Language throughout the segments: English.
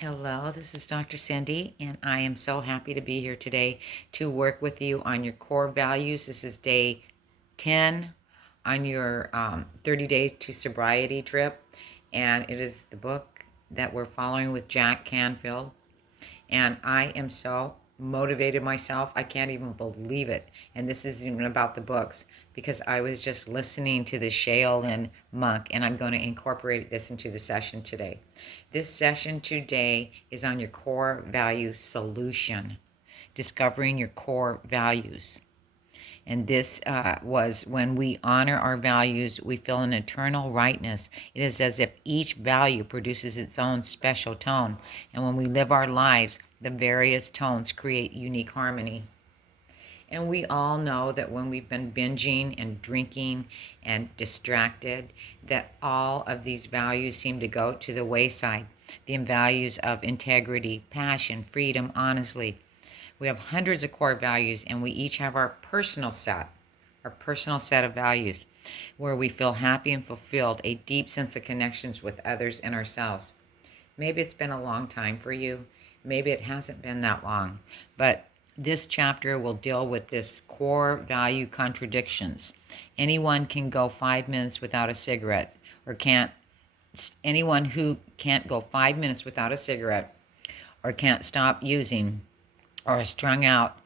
Hello, this is Dr. Cindy, and I am so happy to be here today to work with you on your core values. This is day 10 on your 30 Days to Sobriety trip, and it is the book that we're following with Jack Canfield. And I am so motivated myself. I can't even believe it. And this isn't even about the books because I was just listening to the Shaolin monk, and I'm going to incorporate this into the session today. This session today is on your core value solution, discovering your core values. And this was when we honor our values, we feel an eternal rightness. It is as if each value produces its own special tone. And when we live our lives, the various tones create unique harmony. And we all know that when we've been binging and drinking and distracted, that all of these values seem to go to the wayside. The values of integrity, passion, freedom, honesty. We have hundreds of core values, and we each have our personal set of values where we feel happy and fulfilled, a deep sense of connections with others and ourselves. Maybe it's been a long time for you. Maybe it hasn't been that long. But this chapter will deal with this core value contradictions. Anyone can go 5 minutes without a cigarette, or can't. Anyone who can't go 5 minutes without a cigarette or can't stop using or strung out,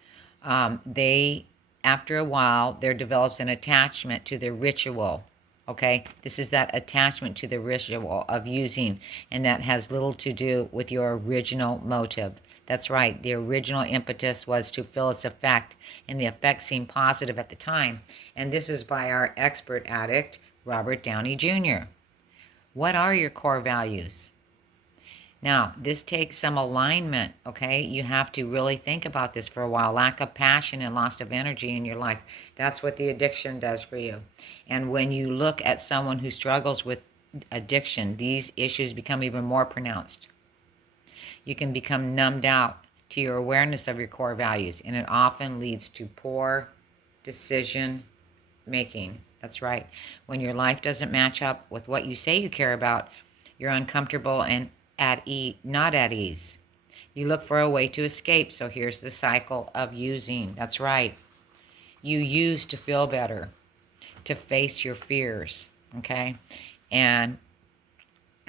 they, after a while, there develops an attachment to the ritual. Okay, this is that attachment to the ritual of using, and that has little to do with your original motive. That's right, the original impetus was to feel its effect, and the effect seemed positive at the time. And this is by our expert addict, Robert Downey Jr. What are your core values? Now, this takes some alignment, okay? You have to really think about this for a while. Lack of passion and loss of energy in your life. That's what the addiction does for you. And when you look at someone who struggles with addiction, these issues become even more pronounced. You can become numbed out to your awareness of your core values, and it often leads to poor decision making. That's right. When your life doesn't match up with what you say you care about, you're uncomfortable and not at ease. You look for a way to escape. So here's the cycle of using. That's right. You use to feel better, to face your fears. Okay. And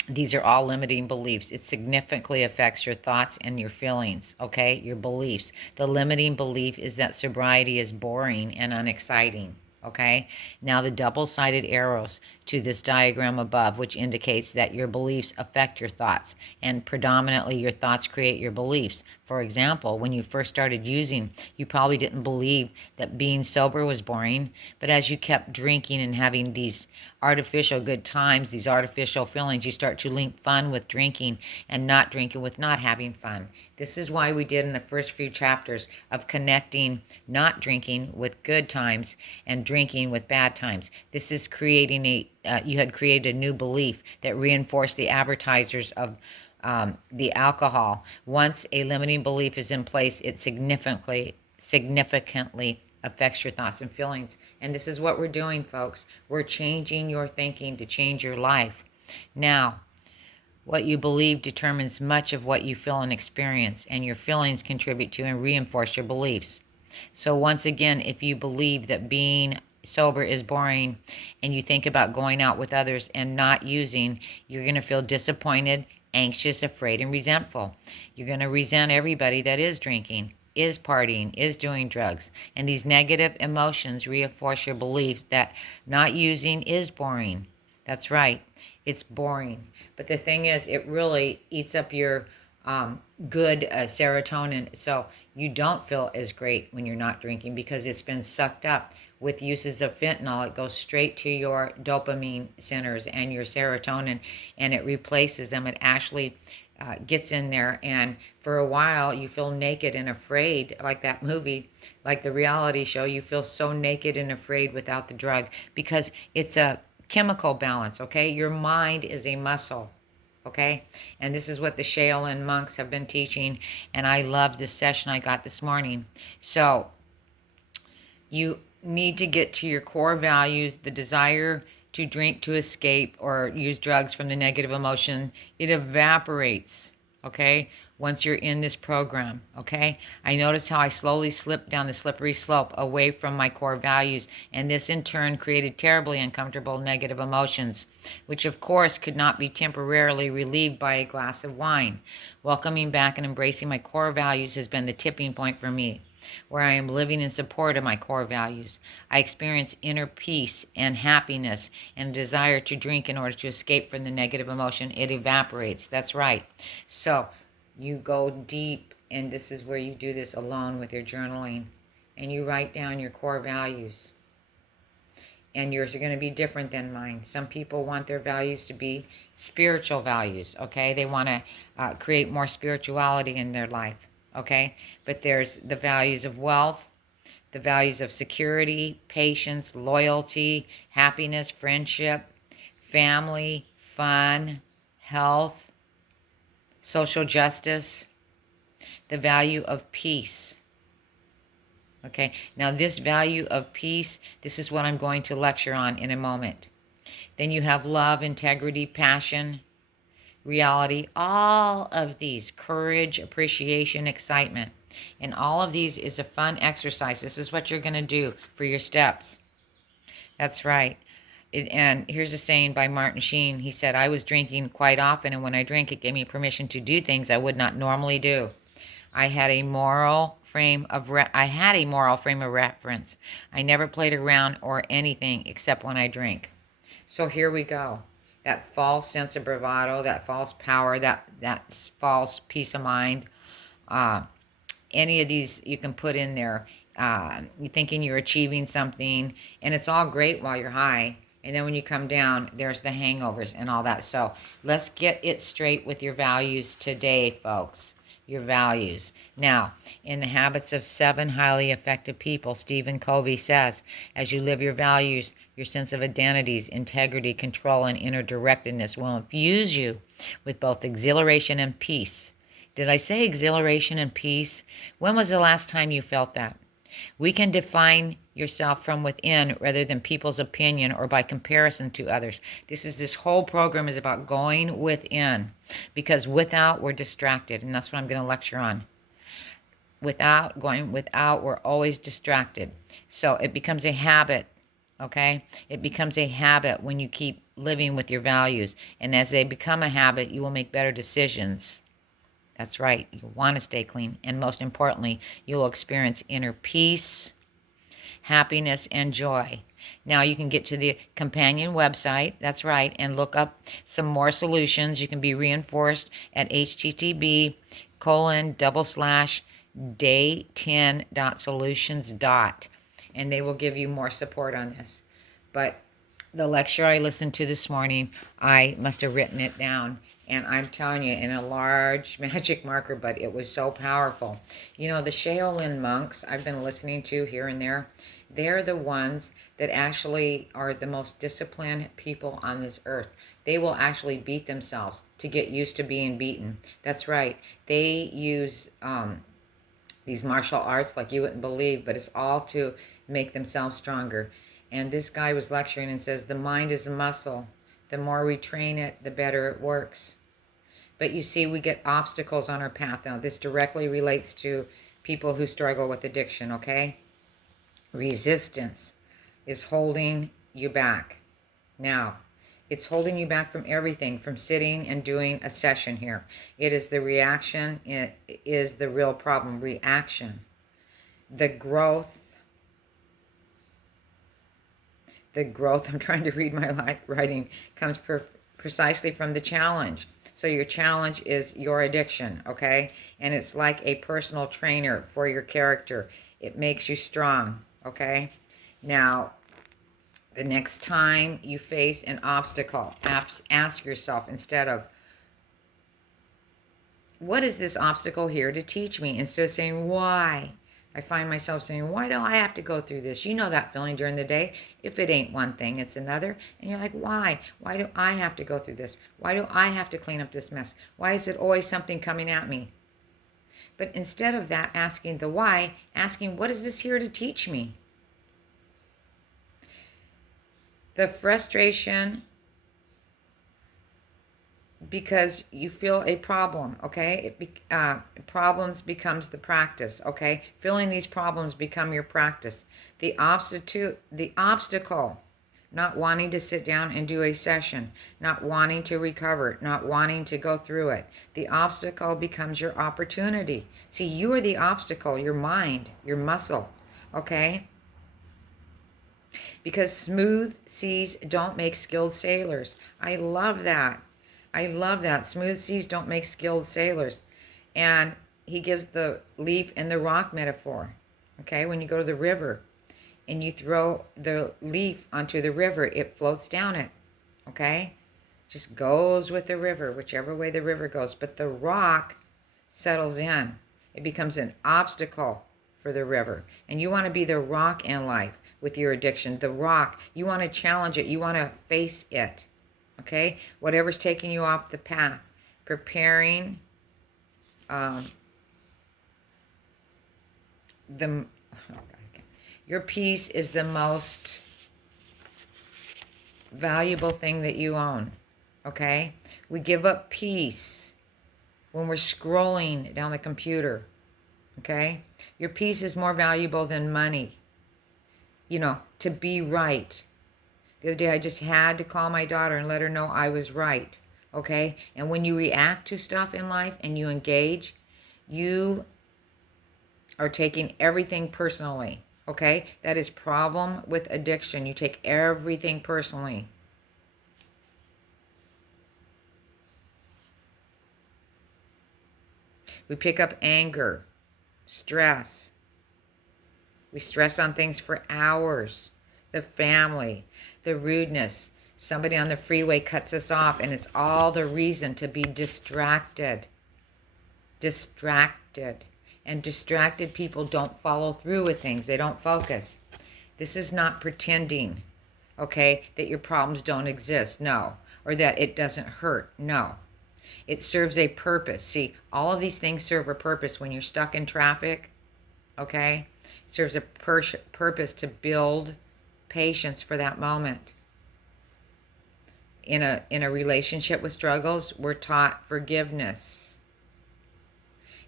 these are all limiting beliefs. It significantly affects your thoughts and your feelings. Okay. Your beliefs. The limiting belief is that sobriety is boring and unexciting. Okay, now the double-sided arrows to this diagram above, which indicates that your beliefs affect your thoughts, and predominantly your thoughts create your beliefs. For example, when you first started using, you probably didn't believe that being sober was boring, but as you kept drinking and having these artificial good times, these artificial feelings, you start to link fun with drinking and not drinking with not having fun. This is why we did in the first few chapters of connecting not drinking with good times and drinking with bad times. This is creating you had created a new belief that reinforced the advertisers of the alcohol. Once a limiting belief is in place, it significantly affects your thoughts and feelings. And this is what we're doing, folks. We're changing your thinking to change your life. Now, what you believe determines much of what you feel and experience, and your feelings contribute to and reinforce your beliefs. So once again, if you believe that being sober is boring and you think about going out with others and not using, you're going to feel disappointed, anxious, afraid, and resentful. You're going to resent everybody that is drinking, is partying, is doing drugs. And these negative emotions reinforce your belief that not using is boring. That's right. It's boring. But the thing is, it really eats up your good serotonin. So you don't feel as great when you're not drinking because it's been sucked up with uses of fentanyl. It goes straight to your dopamine centers and your serotonin, and it replaces them. It actually gets in there, and for a while you feel naked and afraid, like that movie, like the reality show. You feel so naked and afraid without the drug because it's a chemical balance. Okay, your mind is a muscle. Okay, and this is what the Shaolin monks have been teaching, and I love this session I got this morning. So you need to get to your core values. The desire to drink to escape or use drugs from the negative emotion, it evaporates. okay, once you're in this program, okay? I noticed how I slowly slipped down the slippery slope away from my core values, and this in turn created terribly uncomfortable negative emotions, which of course could not be temporarily relieved by a glass of wine. Welcoming back and embracing my core values has been the tipping point for me, where I am living in support of my core values. I experience inner peace and happiness and a desire to drink in order to escape from the negative emotion. It evaporates. That's right. So you go deep, and this is where you do this alone with your journaling, and you write down your core values. And yours are going to be different than mine. Some people want their values to be spiritual values, okay? They want to create more spirituality in their life, okay? But there's the values of wealth, the values of security, patience, loyalty, happiness, friendship, family, fun, health, social justice, the value of peace. Okay, now this value of peace, this is what I'm going to lecture on in a moment. Then you have love, integrity, passion, reality, all of these, courage, appreciation, excitement. And all of these is a fun exercise. This is what you're going to do for your steps. That's right. And here's a saying by Martin Sheen. He said, I was drinking quite often, and when I drank, it gave me permission to do things I would not normally do. I had a moral frame of reference. I never played around or anything except when I drink. So here we go. That false sense of bravado, that false power, that false peace of mind. Any of these you can put in there. You're thinking you're achieving something, and it's all great while you're high. And then when you come down, there's the hangovers and all that. So let's get it straight with your values today, folks. Your values. Now, in the Habits of 7 Highly Effective People, Stephen Covey says, as you live your values, your sense of identities, integrity, control, and inner directedness will infuse you with both exhilaration and peace. Did I say exhilaration and peace? When was the last time you felt that? We can define yourself from within rather than people's opinion or by comparison to others. This whole program is about going within, because without, we're distracted, and that's what I'm going to lecture on. Going without, we're always distracted. So it becomes a habit, okay? It becomes a habit when you keep living with your values. And as they become a habit, you will make better decisions. That's right. You want to stay clean. And most importantly, you will experience inner peace, happiness, and joy. Now you can get to the companion website, that's right, and look up some more solutions. You can be reinforced at http://day10.solutions. And they will give you more support on this. But the lecture I listened to this morning, I must have written it down. And I'm telling you, in a large magic marker, but it was so powerful. You know, the Shaolin monks I've been listening to here and there, they're the ones that actually are the most disciplined people on this earth. They will actually beat themselves to get used to being beaten. That's right. They use these martial arts like you wouldn't believe, but it's all to make themselves stronger. And this guy was lecturing and says, the mind is a muscle. The more we train it, the better it works. But you see, we get obstacles on our path now. This directly relates to people who struggle with addiction, okay? Resistance is holding you back. Now, it's holding you back from everything, from sitting and doing a session here. It is the reaction. It is the real problem. Reaction. The growth, I'm trying to read my writing, comes precisely from the challenge. So your challenge is your addiction, okay? And it's like a personal trainer for your character. It makes you strong, okay? Now, the next time you face an obstacle, ask yourself, instead of, what is this obstacle here to teach me? Instead of saying, why? I find myself saying, why do I have to go through this? You know that feeling during the day. If it ain't one thing, it's another. And you're like, why? Why do I have to go through this? Why do I have to clean up this mess? Why is it always something coming at me? But instead of that, asking the why, asking, what is this here to teach me? The frustration because you feel a problem, okay? Problems becomes the practice, okay? Feeling these problems become your practice. The obstacle, not wanting to sit down and do a session, not wanting to recover, not wanting to go through it. The obstacle becomes your opportunity. See, you are the obstacle, your mind, your muscle, okay? Because smooth seas don't make skilled sailors. I love that. I love that. Smooth seas don't make skilled sailors. And he gives the leaf and the rock metaphor. Okay, when you go to the river and you throw the leaf onto the river, it floats down it. Okay? Just goes with the river, whichever way the river goes. But the rock settles in. It becomes an obstacle for the river. And you want to be the rock in life with your addiction. The rock, you want to challenge it. You want to face it. Okay? Whatever's taking you off the path. Preparing the... Your peace is the most valuable thing that you own. Okay? We give up peace when we're scrolling down the computer. Okay? Your peace is more valuable than money. You know, to be right. The other day I just had to call my daughter and let her know I was right. Okay? And when you react to stuff in life and you engage, you are taking everything personally. Okay? That is problem with addiction. You take everything personally. We pick up anger, stress. We stress on things for hours. The family, the rudeness. Somebody on the freeway cuts us off and it's all the reason to be distracted. Distracted. And distracted people don't follow through with things. They don't focus. This is not pretending, okay, that your problems don't exist. No. Or that it doesn't hurt. No. It serves a purpose. See, all of these things serve a purpose when you're stuck in traffic, okay? It serves a purpose to build patience for that moment. In a relationship with struggles, we're taught forgiveness.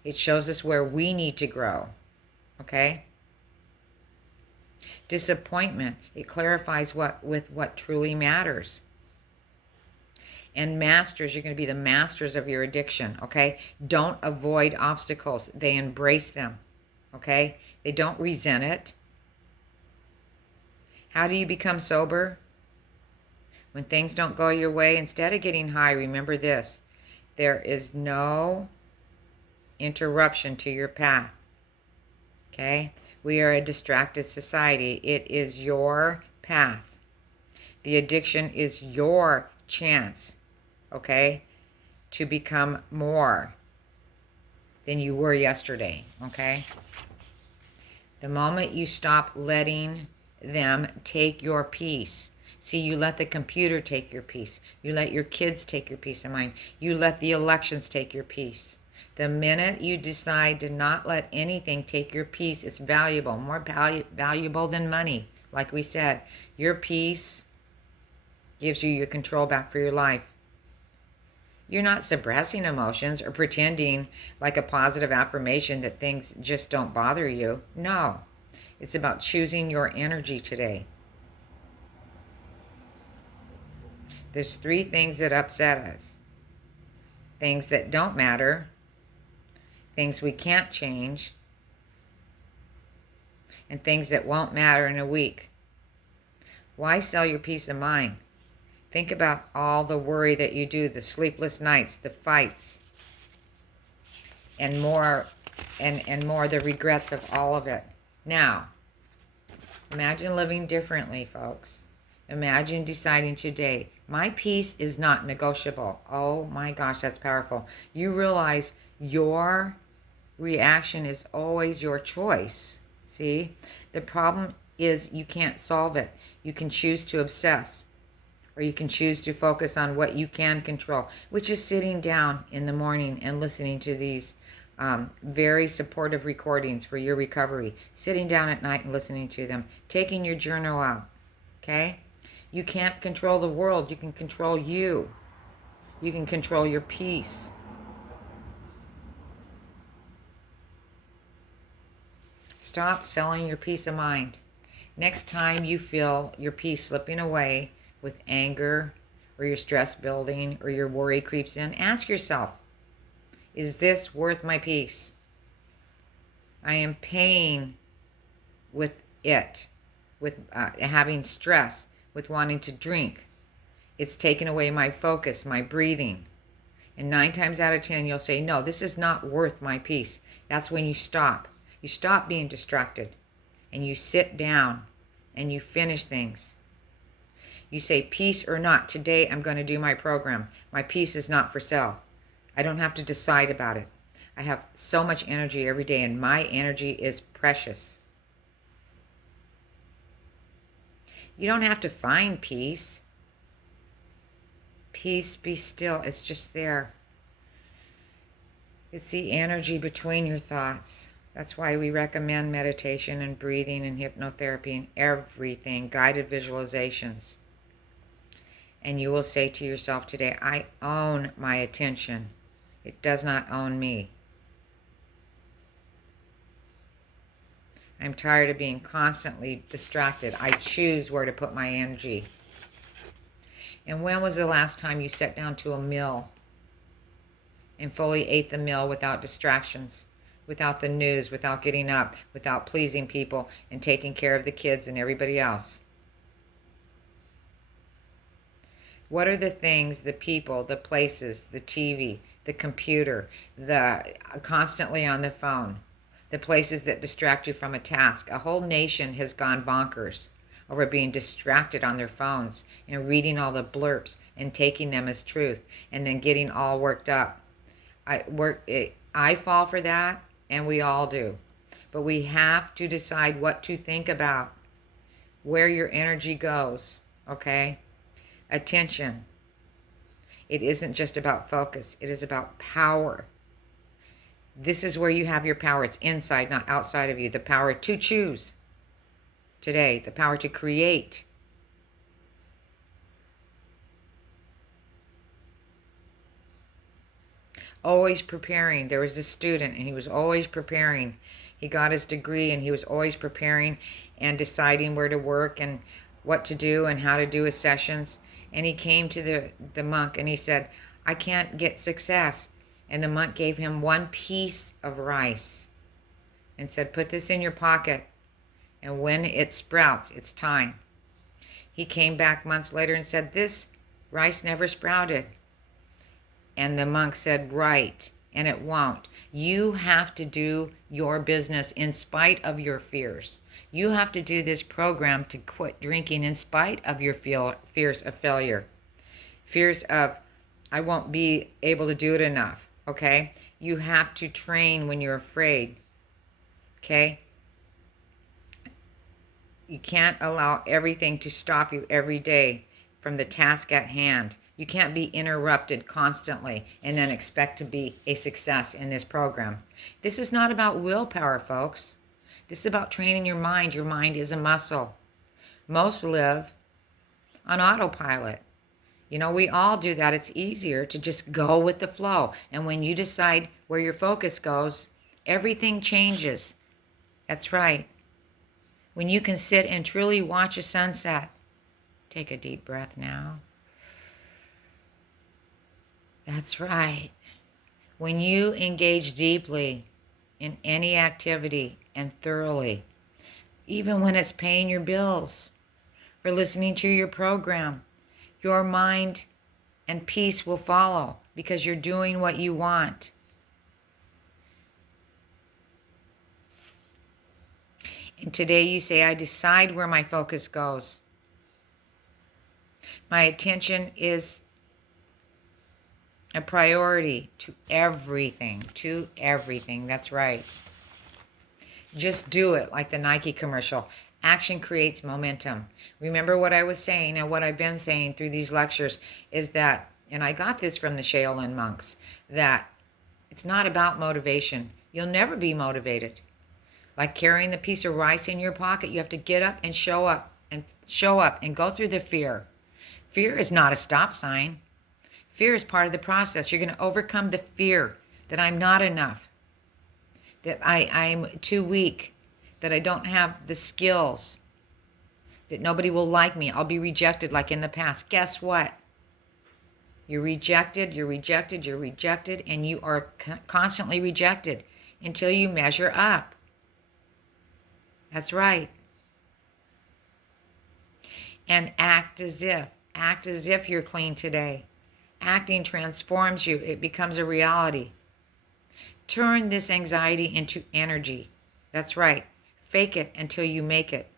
It shows us where we need to grow, okay? Disappointment, it clarifies what truly matters. And masters, you're going to be the masters of your addiction, okay? Don't avoid obstacles. They embrace them, okay? They don't resent it. How do you become sober? When things don't go your way, instead of getting high, remember this. There is no interruption to your path, okay? We are a distracted society. It is your path. The addiction is your chance, okay, to become more than you were yesterday, okay? The moment you stop letting them take your peace. See, you let the computer take your peace. You let your kids take your peace of mind. You let the elections take your peace. The minute you decide to not let anything take your peace, it's valuable, more valuable than money. Like we said, your peace gives you your control back for your life. You're not suppressing emotions or pretending like a positive affirmation that things just don't bother you. No, it's about choosing your energy today. There's 3 things that upset us. Things that don't matter, things we can't change, and things that won't matter in a week. Why sell your peace of mind? Think about all the worry that you do, the sleepless nights, the fights, and more, and more the regrets of all of it. Now, imagine living differently, folks. Imagine deciding today, my peace is not negotiable. Oh my gosh, that's powerful. You realize your reaction is always your choice. See? The problem is you can't solve it. You can choose to obsess, or you can choose to focus on what you can control, which is sitting down in the morning and listening to these very supportive recordings for your recovery. Sitting down at night and listening to them. Taking your journal out. Okay? You can't control the world. You can control you. You can control your peace. Stop selling your peace of mind. Next time you feel your peace slipping away with anger or your stress building or your worry creeps in, ask yourself, is this worth my peace? I am paying with it, with having stress, with wanting to drink. It's taken away my focus, my breathing. And 9 times out of 10, you'll say, no, this is not worth my peace. That's when you stop. You stop being distracted and you sit down and you finish things. You say, peace or not, today I'm going to do my program. My peace is not for sale. I don't have to decide about it. I have so much energy every day, and my energy is precious. You don't have to find peace. Peace, be still. It's just there. It's the energy between your thoughts. That's why we recommend meditation and breathing and hypnotherapy and everything, guided visualizations. And you will say to yourself today, I own my attention. It does not own me. I'm tired of being constantly distracted. I choose where to put my energy. And when was the last time you sat down to a meal and fully ate the meal without distractions, without the news, without getting up, without pleasing people and taking care of the kids and everybody else? What are the things, the people, the places, the TV, the computer, the constantly on the phone, the places that distract you from a task? A whole nation has gone bonkers over being distracted on their phones and reading all the blurps and taking them as truth and then getting all worked up. I fall for that, and we all do. But we have to decide what to think about, where your energy goes, okay? Attention. It isn't just about focus. It is about power. This is where you have your power. It's inside, not outside of you. The power to choose today. The power to create. Always preparing. There was a student, and he was always preparing. He got his degree, and he was always preparing and deciding where to work and what to do and how to do his sessions. And he came to the monk, and he said, I can't get success. And the monk gave him one piece of rice and said, put this in your pocket, and when it sprouts, it's time. He came back months later and said, this rice never sprouted. And the monk said, right, and it won't. You have to do your business in spite of your fears. You have to do this program to quit drinking in spite of your fears of failure. Fears of, I won't be able to do it enough, okay? You have to train when you're afraid, okay? You can't allow everything to stop you every day from the task at hand. You can't be interrupted constantly and then expect to be a success in this program. This is not about willpower, folks. This is about training your mind. Your mind is a muscle. Most live on autopilot. You know, we all do that. It's easier to just go with the flow. And when you decide where your focus goes, everything changes. That's right. When you can sit and truly watch a sunset, take a deep breath now. That's right. When you engage deeply in any activity and thoroughly, even when it's paying your bills or listening to your program, your mind and peace will follow because you're doing what you want. And today you say, I decide where my focus goes. My attention is a priority to everything, That's right. Just do it, like the Nike commercial. Action creates momentum. Remember what I was saying and what I've been saying through these lectures is that, and I got this from the Shaolin monks, that it's not about motivation. You'll never be motivated. Like carrying the piece of rice in your pocket, you have to get up and show up and go through the fear. Fear is not a stop sign. Fear is part of the process. You're going to overcome the fear that I'm not enough, that I'm too weak, that I don't have the skills, that nobody will like me. I'll be rejected like in the past. Guess what? You're rejected, you're rejected, you're rejected, and you are constantly rejected until you measure up. That's right. And act as if. Act as if you're clean today. Acting transforms you. It becomes a reality. Turn this anxiety into energy. That's right. Fake it until you make it.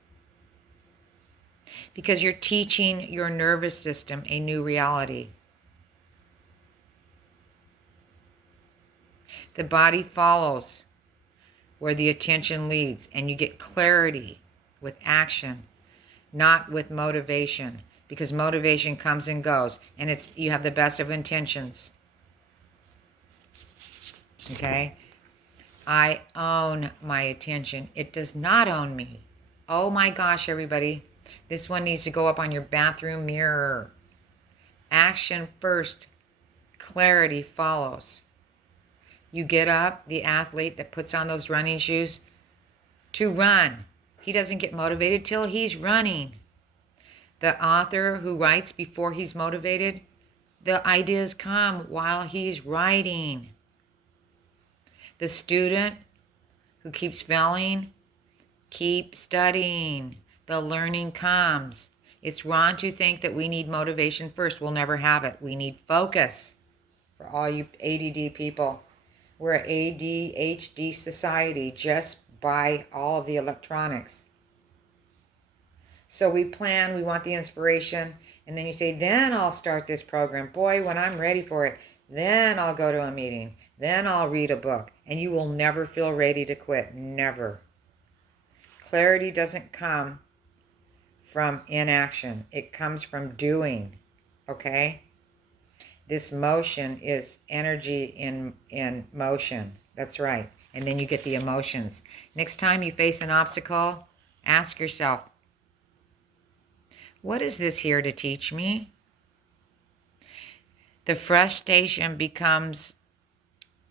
Because you're teaching your nervous system a new reality. The body follows where the attention leads, and you get clarity with action, not with motivation, because motivation comes and goes, and you have the best of intentions. Okay? I own my attention. It does not own me. Oh my gosh, everybody. This one needs to go up on your bathroom mirror. Action first, clarity follows. You get up, the athlete that puts on those running shoes to run. He doesn't get motivated till he's running. The author who writes before he's motivated, the ideas come while he's writing. The student who keeps failing, keep studying. The learning comes. It's wrong to think that we need motivation first. We'll never have it. We need focus. For all you ADD people, we're an ADHD society just by all of the electronics. So we plan, we want the inspiration, and then you say, then I'll start this program. Boy, when I'm ready for it, then I'll go to a meeting. Then I'll read a book. And you will never feel ready to quit. Never. Clarity doesn't come from inaction. It comes from doing. Okay? This motion is energy in motion. That's right. And then you get the emotions. Next time you face an obstacle, ask yourself, what is this here to teach me? The frustration becomes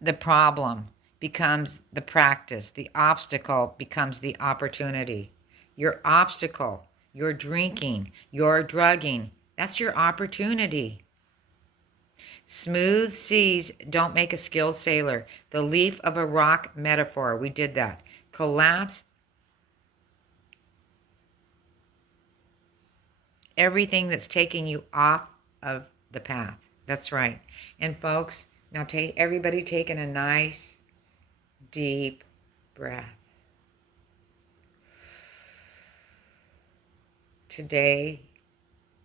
the problem, becomes the practice. The obstacle becomes the opportunity. Your obstacle, your drinking, your drugging, that's your opportunity. Smooth seas don't make a skilled sailor. The leaf of a rock metaphor. We did that. Collapse everything that's taking you off of the path. That's right. And folks, now everybody taking a nice, deep breath. Today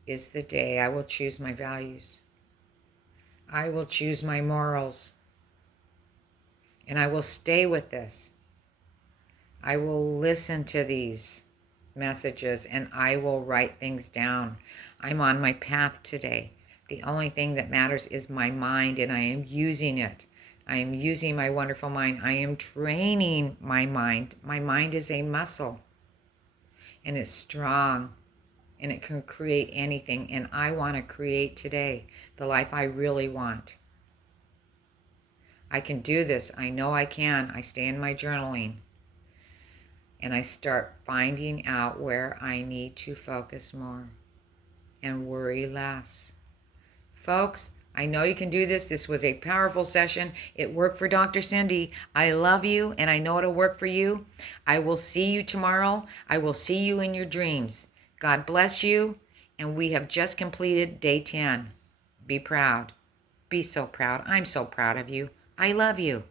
is the day I will choose my values. I will choose my morals. And I will stay with this. I will listen to these messages and I will write things down. I'm on my path today. The only thing that matters is my mind, and I am using it. I am using my wonderful mind. I am training my mind. My mind is a muscle, and it's strong, and it can create anything. And I want to create today the life I really want. I can do this. I know I can. I stay in my journaling. And I start finding out where I need to focus more and worry less. Folks, I know you can do this. This was a powerful session. It worked for Dr. Cindy. I love you, and I know it'll work for you. I will see you tomorrow. I will see you in your dreams. God bless you, and we have just completed day 10. Be proud. Be so proud. I'm so proud of you. I love you.